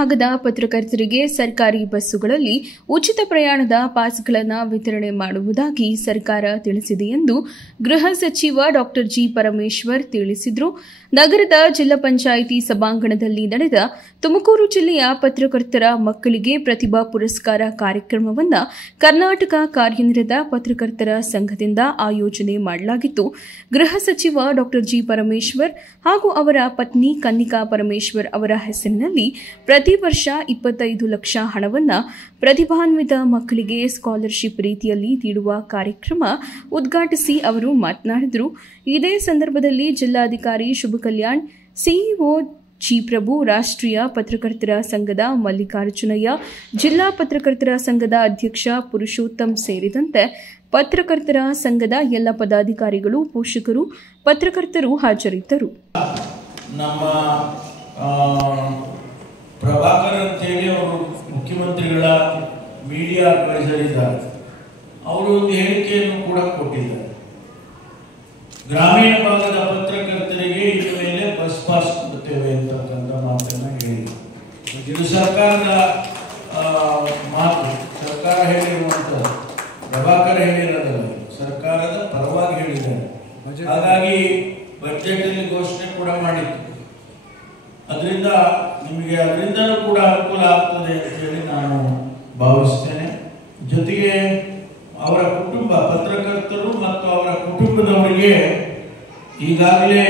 ಭಾಗದ ಪತ್ರಕರ್ತರಿಗೆ ಸರ್ಕಾರಿ ಬಸ್ಸುಗಳಲ್ಲಿ ಉಚಿತ ಪ್ರಯಾಣದ ಪಾಸ್ಗಳನ್ನು ವಿತರಣೆ ಮಾಡುವುದಾಗಿ ಸರ್ಕಾರ ತಿಳಿಸಿದೆ ಎಂದು ಗೃಹ ಸಚಿವ ಡಾ ಜಿ ಪರಮೇಶ್ವರ್ ತಿಳಿಸಿದರು. ನಗರದ ಜಿಲ್ಲಾ ಪಂಚಾಯಿತಿ ಸಭಾಂಗಣದಲ್ಲಿ ನಡೆದ ತುಮಕೂರು ಜಿಲ್ಲೆಯ ಪತ್ರಕರ್ತರ ಮಕ್ಕಳಿಗೆ ಪ್ರತಿಭಾ ಪುರಸ್ಕಾರ ಕಾರ್ಯಕ್ರಮವನ್ನು ಕರ್ನಾಟಕ ಕಾರ್ಯನಿರತ ಪತ್ರಕರ್ತರ ಸಂಘದಿಂದ ಆಯೋಜನೆ ಮಾಡಲಾಗಿತ್ತು. ಗೃಹ ಸಚಿವ ಡಾ ಜಿ ಪರಮೇಶ್ವರ್ ಹಾಗೂ ಅವರ ಪತ್ನಿ ಕನ್ನಿಕಾ ಪರಮೇಶ್ವರ್ ಅವರ ಹೆಸರಿನಲ್ಲಿ ಪ್ರತಿ ವರ್ಷ 25 ಲಕ್ಷ ಹಣವನ್ನು ಪ್ರತಿಭಾನ್ವಿತ ಮಕ್ಕಳಿಗೆ ಸ್ಕಾಲರ್ಶಿಪ್ ರೀತಿಯಲ್ಲಿ ನೀಡುವ ಕಾರ್ಯಕ್ರಮ ಉದ್ಘಾಟಿಸಿ ಅವರು ಮಾತನಾಡಿದರು. ಇದೇ ಸಂದರ್ಭದಲ್ಲಿ ಜಿಲ್ಲಾಧಿಕಾರಿ ಶುಭ ಕಲ್ಯಾಣ್, ಸಿಇಒ ಜಿ ಪ್ರಭು, ರಾಷ್ಟ್ರೀಯ ಪತ್ರಕರ್ತರ ಸಂಘದ ಮಲ್ಲಿಕಾರ್ಜುನಯ್ಯ, ಜಿಲ್ಲಾ ಪತ್ರಕರ್ತರ ಸಂಘದ ಅಧ್ಯಕ್ಷ ಪುರುಷೋತ್ತಮ್ ಸೇರಿದಂತೆ ಪತ್ರಕರ್ತರ ಸಂಘದ ಎಲ್ಲ ಪದಾಧಿಕಾರಿಗಳು, ಪೋಷಕರು, ಪತ್ರಕರ್ತರು ಹಾಜರಿದ್ದರು. ನಮ್ಮ ಪ್ರಭಾಕರ್ ಅಂತೇಳಿ ಅವರು ಮುಖ್ಯಮಂತ್ರಿಗಳ ಮೀಡಿಯಾ ಅಡ್ವೈಸರ್ ಇದ್ದಾರೆ. ಅವರು ಒಂದು ಹೇಳಿಕೆಯನ್ನು ಕೂಡ ಕೊಟ್ಟಿದ್ದಾರೆ. ಗ್ರಾಮೀಣ ಭಾಗದ ಪತ್ರಕರ್ತರಿಗೆ ಇನ್ನು ಮೇಲೆ ಬಸ್ ಪಾಸ್ ಕೊಡ್ತೇವೆ ಅಂತಕ್ಕಂಥ ಮಾತನ್ನ ಹೇಳಿದರು. ಇದು ಸರ್ಕಾರದ ಮಾತು, ಸರ್ಕಾರ ಹೇಳಿರುವಂಥದ್ದು, ಪ್ರಭಾಕರ್ ಹೇಳಿರೋದಲ್ಲ, ಸರ್ಕಾರದ ಪರವಾಗಿ ಹೇಳಿದ್ದಾರೆ. ಹಾಗಾಗಿ ಬಜೆಟ್ ಅಲ್ಲಿ ಘೋಷಣೆ ಕೂಡ ಮಾಡಿತ್ತು. ಅದರಿಂದ ನಿಮಗೆ ಅದರಿಂದಲೂ ಕೂಡ ಅನುಕೂಲ ಆಗ್ತದೆ ಅಂತ ಹೇಳಿ ನಾನು ಭಾವಿಸ್ತೇನೆ. ಜೊತೆಗೆ ಅವರ ಕುಟುಂಬ, ಪತ್ರಕರ್ತರು ಮತ್ತು ಅವರ ಕುಟುಂಬದವರಿಗೆ ಈಗಾಗಲೇ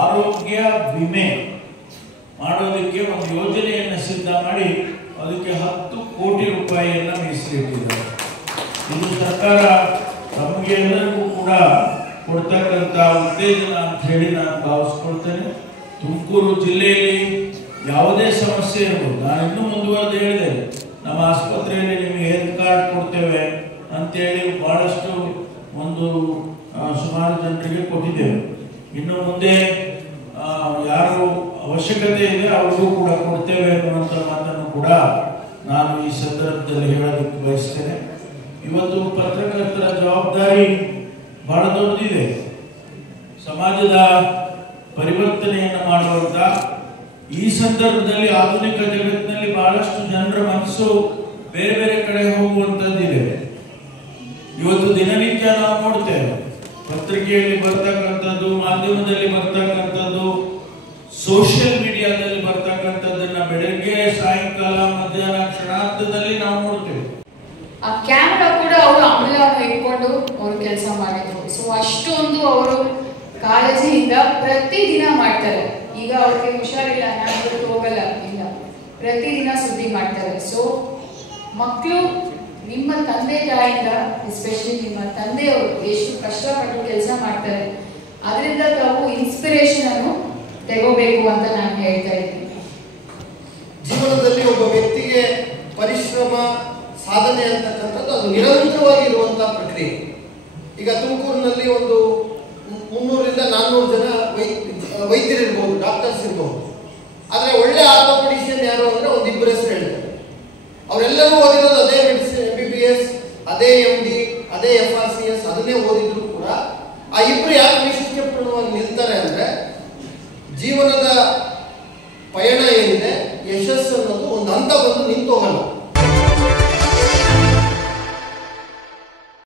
ಆರೋಗ್ಯ ವಿಮೆ ಮಾಡೋದಕ್ಕೆ ಒಂದು ಯೋಜನೆಯನ್ನು ಸಿದ್ಧ ಮಾಡಿ ಅದಕ್ಕೆ 10 ಕೋಟಿ ರೂಪಾಯಿಯನ್ನು ಮೀಸಲಿಟ್ಟಿದ್ದಾರೆ. ಇದು ಸರ್ಕಾರ ನಮಗೆ ಎಲ್ಲರಿಗೂ ಕೂಡ ಕೊಡ್ತಕ್ಕಂಥ ಉತ್ತೇಜನ ಅಂತ ಹೇಳಿ ನಾನು ಭಾವಿಸ್ಕೊಳ್ತೇನೆ. ತುಮಕೂರು ಜಿಲ್ಲೆಯಲ್ಲಿ ಯಾವುದೇ ಸಮಸ್ಯೆ ಇರ್ಬೋದು, ನಾನು ಇನ್ನೂ ಮುಂದುವರೆದು ಹೇಳಿದೆ, ನಮ್ಮ ಆಸ್ಪತ್ರೆಯಲ್ಲಿ ನಿಮಗೆ ಹೆಲ್ತ್ ಕಾರ್ಡ್ ಕೊಡ್ತೇವೆ ಅಂತೇಳಿ ಬಹಳಷ್ಟು ಸುಮಾರು ಜನರಿಗೆ ಕೊಟ್ಟಿದ್ದೇವೆ. ಇನ್ನು ಮುಂದೆ ಯಾರು ಅವಶ್ಯಕತೆ ಇದೆ ಅವ್ರಿಗೂ ಕೂಡ ಕೊಡ್ತೇವೆ ಅನ್ನುವಂಥ ಮಾತನ್ನು ಕೂಡ ನಾನು ಈ ಸಂದರ್ಭದಲ್ಲಿ ಹೇಳೋದಕ್ಕೆ ಬಯಸ್ತೇನೆ. ಇವತ್ತು ಪತ್ರಕರ್ತರ ಜವಾಬ್ದಾರಿ ಬಹಳ ದೊಡ್ಡದಿದೆ. ಸಮಾಜದ ಪರಿವರ್ತನೆಯನ್ನು ಮಾಡುವಂತ ಈ ಸಂದರ್ಭದಲ್ಲಿ ಆಧುನಿಕ ಜಗತ್ತಿನಲ್ಲಿ ಬಹಳಷ್ಟು ಜನರ ಮನಸ್ಸು ಬೇರೆ ಬೇರೆ ಕಡೆ ಹೋಗುವಂತದ್ದಿದೆ. ಇವತ್ತು ದಿನನಿತ್ಯ ನಾವು ನೋಡ್ತೇವೆ, ಪತ್ರಿಕೆಯಲ್ಲಿ ಬರ್ತಕ್ಕಂಥದ್ದು, ಮಾಧ್ಯಮದಲ್ಲಿ ಬರ್ತಕ್ಕಂಥದ್ದು, ಸೋಷಿಯಲ್ ಮೀಡಿಯಾದಲ್ಲಿ ಬರ್ತಕ್ಕಂಥದ್ದನ್ನ ಬೆಳಗ್ಗೆ, ಸಾಯಂಕಾಲ, ಮಧ್ಯಾಹ್ನ ಕ್ಷಣಾರ್ಧದಲ್ಲಿ ನಾವು ನೋಡ್ತೇವೆ. ಆ ಕ್ಯಾಮ್ರಾ ಕೂಡ ಅವರು ಅಮಲವನ್ನು ಇಟ್ಕೊಂಡು ಅವರು ಕೆಲಸ ಮಾಡಿದ್ರು. ಸೊ ಅಷ್ಟೊಂದು ಅವರು ಕಾಳಜಿಯಿಂದ ಪ್ರತಿದಿನ ಮಾಡ್ತಾರೆ. ಈಗ ಅವ್ರಿಗೆ ಹುಷಾರಿಲ್ಲ, ನಾನು ಇವತ್ತು ಹೋಗಲ್ಲ, ಇಲ್ಲ, ಪ್ರತಿದಿನ ಸುದ್ದಿ ಮಾಡ್ತಾರೆ. ಸೊ ಮಕ್ಕಳು ನಿಮ್ಮ ತಂದೆ ತಾಯಿಯಿಂದ, ಎಸ್ಪೆಷಲಿ ನಿಮ್ಮ ತಂದೆಯವರು ಎಷ್ಟು ಕಷ್ಟಪಟ್ಟು ಕೆಲಸ ಮಾಡ್ತಾರೆ, ಅದರಿಂದ ತಾವು ಇನ್ಸ್ಪಿರೇಷನ್ ಅನ್ನು ತಗೋಬೇಕು ಅಂತ ನಾನು ಹೇಳ್ತಾ ಇದ್ದೀನಿ. ಜೀವನದಲ್ಲಿ ಒಬ್ಬ ವ್ಯಕ್ತಿಗೆ ಪರಿಶ್ರಮ, ಸಾಧನೆ ಅಂತಕ್ಕಂಥದ್ದು ಅದು ನಿರಂತರವಾಗಿ ಇರುವಂತಹ ಪ್ರಕ್ರಿಯೆ. ಈಗ ತುಮಕೂರಿನಲ್ಲಿ ಒಂದು 300ರಿಂದ 400 ಜನ ವೈದ್ಯರಿರ್ಬೋದು, ಡಾಕ್ಟರ್ಸ್ ಇರ್ಬೋದು. ಆದರೆ ಒಳ್ಳೆ ಆರ್ಥೋಪೆಡಿಷಿಯನ್ ಯಾರು ಅಂದರೆ ಒಂದಿಬ್ಬರು ಹೆಸರು ಹೇಳ್ತಾರೆ. ಅವರೆಲ್ಲರೂ ಓದಿರೋದು ಅದೇ ಮೆಡಿಸಿನ್, MBBS, ಅದೇ MD, ಅದೇ FRCS, ಅದನ್ನೇ ಓದಿದ್ರು ಕೂಡ ಆ ಇಬ್ಬರು ಯಾರು ವೈಶಿಷ್ಟ್ಯಪೂರ್ಣವಾಗಿ ನಿಲ್ತಾರೆ ಅಂದರೆ ಜೀವನದ ಪಯಣ ಏನಿದೆ, ಯಶಸ್ಸು ಅನ್ನೋದು ಒಂದು ಹಂತ ಬಂದು ನಿಂತು ಹೋಗಲ್ಲ.